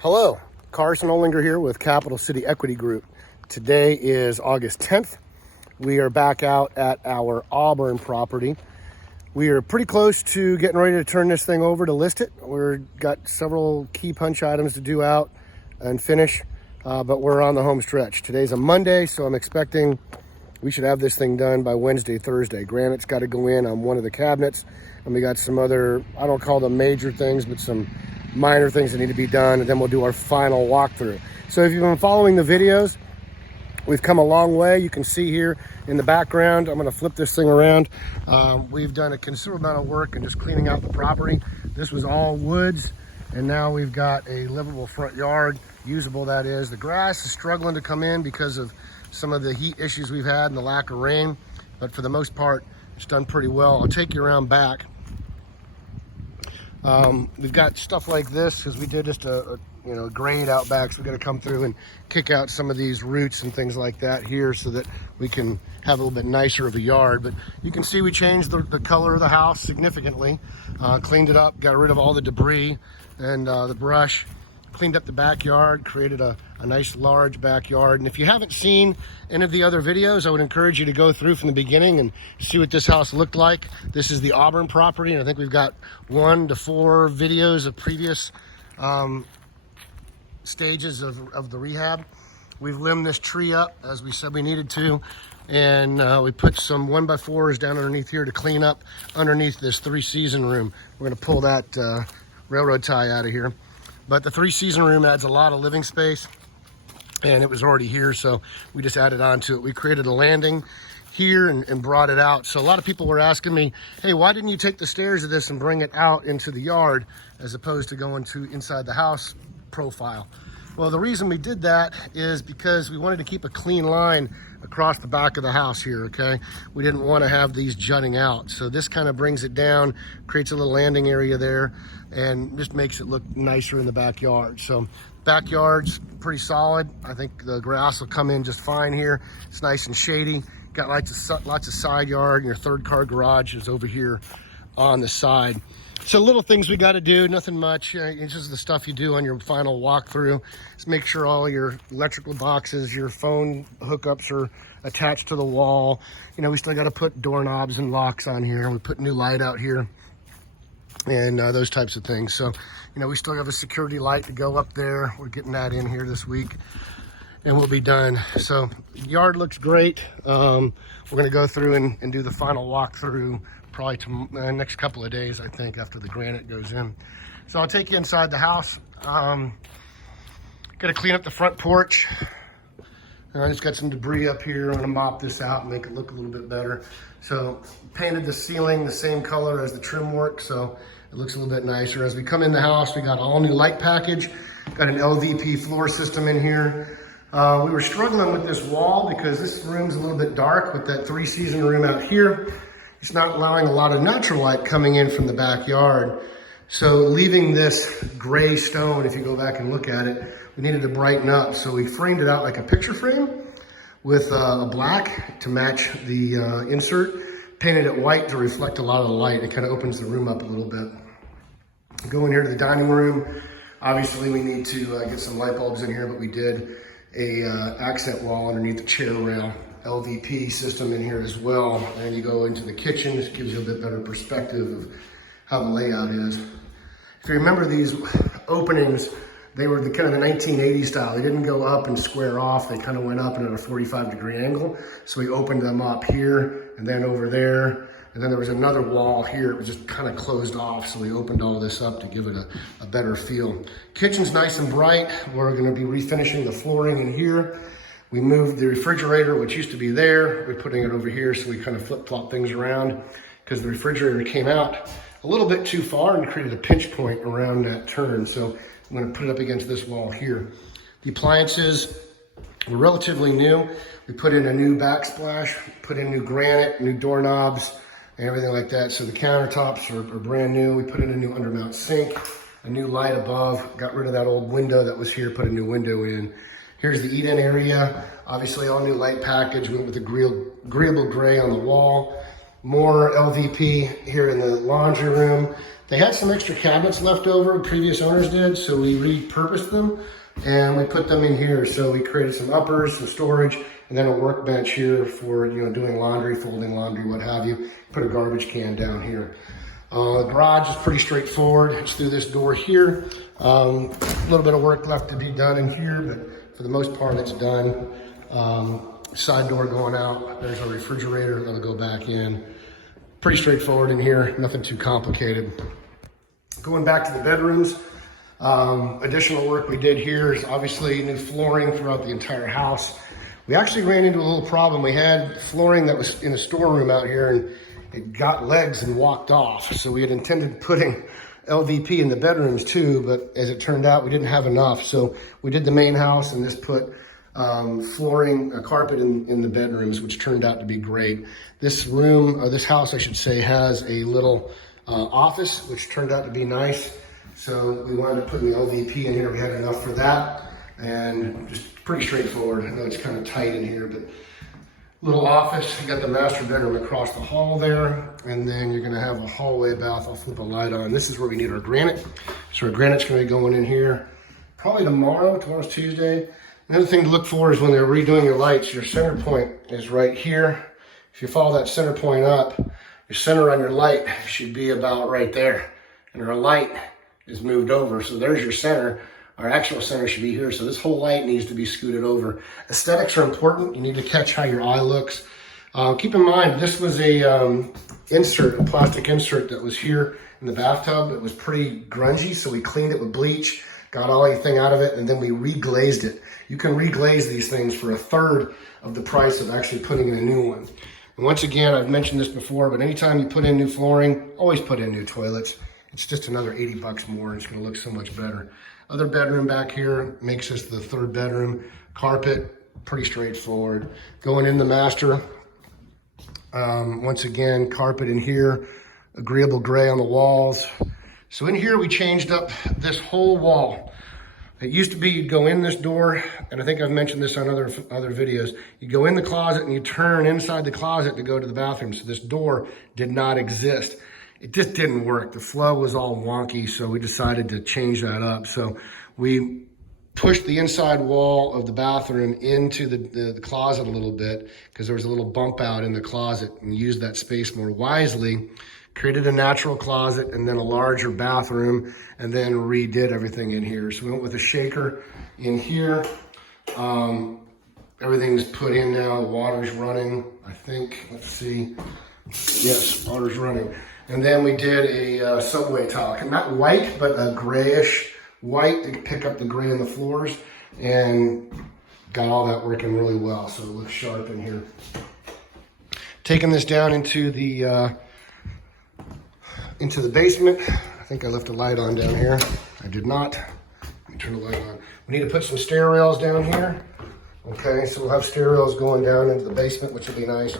Hello, Carson Olinger here with Capital City Equity Group. Today is August 10th. We are back out at our Auburn property. We are pretty close to getting ready to turn this thing over to list it. We've got several key punch items to do out and finish, but we're on the home stretch. Today's a Monday, so I'm expecting we should have this thing done by Wednesday, Thursday. Granite's got to go in on one of the cabinets, and we got some other, I don't call them major things, but some minor things that need to be done, and then we'll do our final walkthrough. So if you've been following the videos, we've come a long way. You can see here in the background, I'm going to flip this thing around. We've done a considerable amount of work in just cleaning out the property. This was all woods, and now we've got a livable front yard, usable that is. The grass is struggling to come in because of some of the heat issues we've had and the lack of rain, but for the most part, it's done pretty well. I'll take you around back. We've got stuff like this because we did just a grade out back, so we're going to come through and kick out some of these roots and things like that here so that we can have a little bit nicer of a yard. But you can see we changed the color of the house significantly, cleaned it up, got rid of all the debris and the brush, cleaned up the backyard, created a nice large backyard. And if you haven't seen any of the other videos, I would encourage you to go through from the beginning and see what this house looked like. This is the Auburn property, and I think we've got 1 to 4 videos of previous stages of the rehab. We've limbed this tree up as we said we needed to, and we put some 1x4s down underneath here to clean up underneath this 3-season room. We're going to pull that railroad tie out of here. But the 3-season room adds a lot of living space, and it was already here, so we just added on to it. We created a landing here and brought it out. So a lot of people were asking me, hey, why didn't you take the stairs of this and bring it out into the yard as opposed to going to inside the house profile? Well, the reason we did that is because we wanted to keep a clean line across the back of the house here, okay? We didn't want to have these jutting out. So this kind of brings it down, creates a little landing area there, and just makes it look nicer in the backyard. So backyard's pretty solid. I think the grass will come in just fine here. It's nice and shady. Got lots of side yard, and your 3rd-car garage is over here on the side. So little things we got to do, nothing much. It's just the stuff you do on your final walkthrough. Just make sure all your electrical boxes, your phone hookups are attached to the wall. We still got to put doorknobs and locks on here. We put new light out here and those types of things. So, we still have a security light to go up there. We're getting that in here this week, and we'll be done. So yard looks great. We're going to go through and do the final walkthrough probably next couple of days, I think, after the granite goes in. So I'll take you inside the house. Got to clean up the front porch. I just got some debris up here. I'm going to mop this out and make it look a little bit better. So painted the ceiling the same color as the trim work, so it looks a little bit nicer. As we come in the house, we got an all new light package. Got an LVP floor system in here. We were struggling with this wall because this room's a little bit dark with that 3-season room out here. It's not allowing a lot of natural light coming in from the backyard. So leaving this gray stone, if you go back and look at it, we needed to brighten up. So we framed it out like a picture frame with a black to match the insert. Painted it white to reflect a lot of the light. It kind of opens the room up a little bit. Go in here to the dining room. Obviously we need to get some light bulbs in here, but we did a accent wall underneath the chair rail. LVP system in here as well. And you go into the kitchen. This gives you a bit better perspective of how the layout is. If you remember these openings, they were the kind of the 1980s style. They didn't go up and square off. They kind of went up at a 45-degree angle. So we opened them up here and then over there. And then there was another wall here. It was just kind of closed off. So we opened all this up to give it a better feel. Kitchen's nice and bright. We're going to be refinishing the flooring in here. We moved the refrigerator, which used to be there. We're putting it over here, so we kind of flip-flop things around because the refrigerator came out a little bit too far and created a pinch point around that turn. So I'm going to put it up against this wall here. The appliances were relatively new. We put in a new backsplash, put in new granite, new doorknobs, and everything like that. So the countertops are brand new. We put in a new undermount sink, a new light above, got rid of that old window that was here, put a new window in. Here's the eat-in area. Obviously, all new light package. We went with the agreeable gray on the wall. More LVP here in the laundry room. They had some extra cabinets left over, previous owners did, so we repurposed them and we put them in here. So we created some uppers, some storage, and then a workbench here for, you know, doing laundry, folding laundry, what have you. Put a garbage can down here. The garage is pretty straightforward. It's through this door here. A little bit of work left to be done in here, but for the most part, it's done. Side door going out. There's a refrigerator that'll go back in. Pretty straightforward in here, nothing too complicated. Going back to the bedrooms, additional work we did here is obviously new flooring throughout the entire house. We actually ran into a little problem. We had flooring that was in a storeroom out here and it got legs and walked off. So we had intended putting LVP in the bedrooms too, but as it turned out, we didn't have enough. So we did the main house and just put flooring, a carpet in the bedrooms, which turned out to be great. This room, or this house, I should say, has a little office, which turned out to be nice. So we wound up putting the LVP in here. We had enough for that, and just pretty straightforward. I know it's kind of tight in here, but little office. You got the master bedroom across the hall there, and then you're gonna have a hallway bath. I'll flip a light on. This is where we need our granite. So our granite's gonna be going in here probably tomorrow. Tomorrow's Tuesday. Another thing to look for is when they're redoing your lights, your center point is right here. If you follow that center point up, your center on your light should be about right there. And our light is moved over. So there's your center. Our actual center should be here. So this whole light needs to be scooted over. Aesthetics are important. You need to catch how your eye looks. Keep in mind, this was a plastic insert that was here in the bathtub. It was pretty grungy, so we cleaned it with bleach, got all anything out of it, and then we reglazed it. You can reglaze these things for 1/3 of the price of actually putting in a new one. And once again, I've mentioned this before, but anytime you put in new flooring, always put in new toilets. It's just another 80 bucks more. It's gonna look so much better. Other bedroom back here makes this the 3rd bedroom. Carpet, pretty straightforward. Going in the master, once again, carpet in here, agreeable gray on the walls. So in here, we changed up this whole wall. It used to be you'd go in this door, and I think I've mentioned this on other videos. You go in the closet and you turn inside the closet to go to the bathroom. So this door did not exist. It just didn't work. The flow was all wonky, so we decided to change that up. So we pushed the inside wall of the bathroom into the closet a little bit because there was a little bump out in the closet, and used that space more wisely. Created a natural closet and then a larger bathroom, and then redid everything in here. So we went with a shaker in here. Everything's put in now. The water's running, I think. Let's see. Yes, water's running. And then we did a subway tile. Not white, but a grayish white to pick up the gray in the floors, and got all that working really well. So it looks sharp in here. Taking this down into the basement. I think I left a light on down here. I did not. Let me turn the light on. We need to put some stair rails down here. Okay, so we'll have stair rails going down into the basement, which will be nice.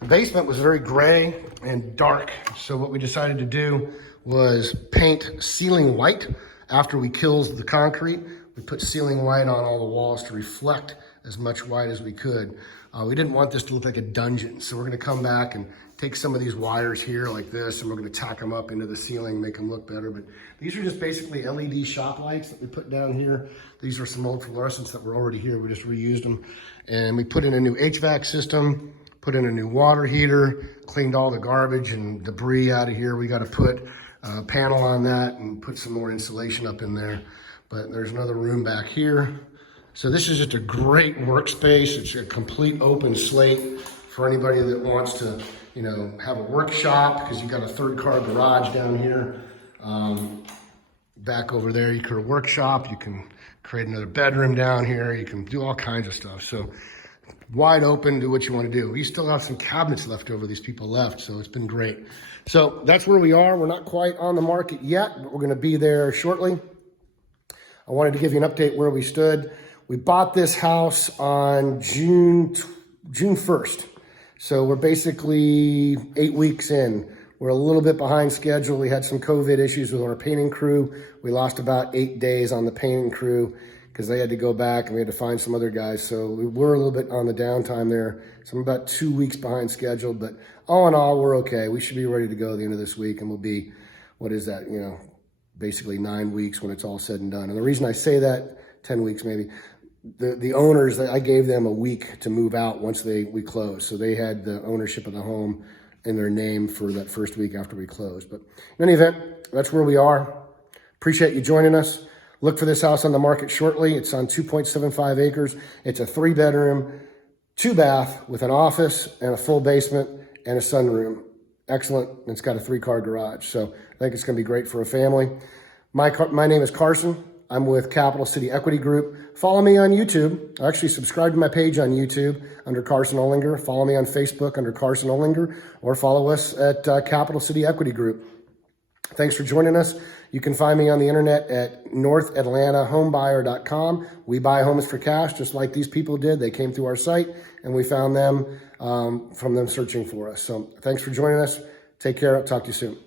The basement was very gray and dark. So what we decided to do was paint ceiling white. After we killed the concrete, we put ceiling white on all the walls to reflect as much white as we could. We didn't want this to look like a dungeon. So we're gonna come back and take some of these wires here like this, and we're gonna tack them up into the ceiling, make them look better. But these are just basically LED shop lights that we put down here. These are some old fluorescents that were already here. We just reused them. And we put in a new HVAC system, put in a new water heater, cleaned all the garbage and debris out of here. We gotta put a panel on that and put some more insulation up in there. But there's another room back here. So this is just a great workspace. It's a complete open slate for anybody that wants to, you know, have a workshop, because you've got a 3rd-car garage down here. Back over there, you could workshop. You can create another bedroom down here. You can do all kinds of stuff. So wide open, do what you want to do. We still have some cabinets left over. These people left, so it's been great. So that's where we are. We're not quite on the market yet, but we're going to be there shortly. I wanted to give you an update where we stood. We bought this house on June 1st. So we're basically 8 weeks in. We're a little bit behind schedule. We had some COVID issues with our painting crew. We lost about 8 days on the painting crew because they had to go back and we had to find some other guys. So we were a little bit on the downtime there. So I'm about 2 weeks behind schedule, but all in all, we're okay. We should be ready to go at the end of this week, and we'll what is that, basically 9 weeks when it's all said and done. And the reason I say that, 10 weeks maybe, the owners, I gave them a week to move out once we closed. So they had the ownership of the home in their name for that first week after we closed. But in any event, that's where we are. Appreciate you joining us. Look for this house on the market shortly. It's on 2.75 acres. It's a 3-bedroom, 2-bath with an office and a full basement and a sunroom. Excellent. It's got a 3-car garage. So I think it's going to be great for a family. My name is Carson. I'm with Capital City Equity Group. Follow me on YouTube. Actually, subscribe to my page on YouTube under Carson Olinger. Follow me on Facebook under Carson Olinger, or follow us at Capital City Equity Group. Thanks for joining us. You can find me on the internet at NorthAtlantaHomebuyer.com. We buy homes for cash, just like these people did. They came through our site, and we found them from them searching for us. So thanks for joining us. Take care. I'll talk to you soon.